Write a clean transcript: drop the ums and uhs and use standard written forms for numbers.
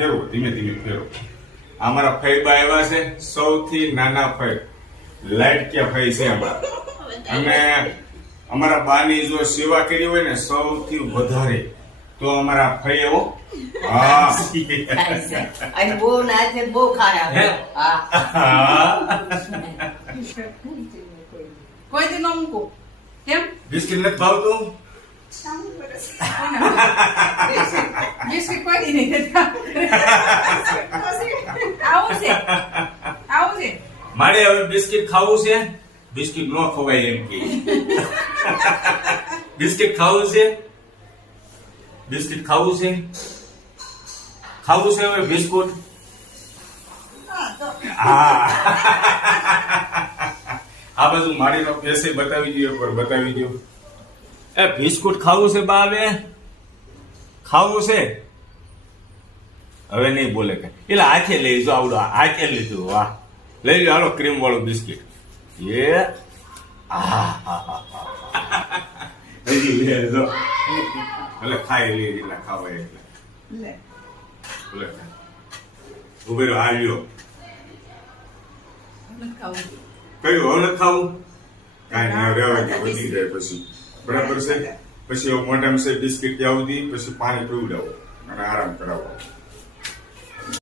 ફેરવો, ધીમે ધીમે ફેરવો. અમારા ફઈબા આવ્યા છે, સૌથી નાના ફઈ, લાડક્યા ફઈ છે અમારા. અને અમારા બાની જો સેવા કરી હોય ને સૌથી વધારે તો અમારા ફઈ એવો. હા અને બહુ નાચે બહુ ખાયા. હા કોઈ દી ન મૂકો કેમ બિસ્કિટ નથી ભાવતું. બિસ્કિટ કોઈ દી નહીં ખાતા. આવું છે મારે હવે બિસ્કિટ ખાવું છે. બિસ્કિટ ન ખવાય એમ કે બિસ્કિટ ખાવું છે. બિસ્કિટ ખાવું છે. ખાવું છે હવે બિસ્કુટ. હા આ બધું મારીનો ફેસ બતાવી દો, પર બતાવી દો. એ બિસ્કુટ ખાવું છે બા? હવે ખાવું છે. હવે નહીં બોલે કે એટલે હાથે લઈ જો. આવડો હાથે લીધું. વાહ, લઈ લો. હાલો ક્રીમ વાળું બિસ્કિટ. એ હજી લે જો. એટલે ખાઈ લે એટલા ખાવાય એટલે. લે બોલે ઉભે રહ્યો. આ લ્યો. નથી ખાવું. કયું હવે નથી ખાવું? કાંઈ ના, રહેવા દે, વધી જાય પછી. બરાબર છે. પછી મોઢામાં છે બિસ્કિટ આવું દી, પછી પાણી પીવડાવો અને આરામ કરાવો.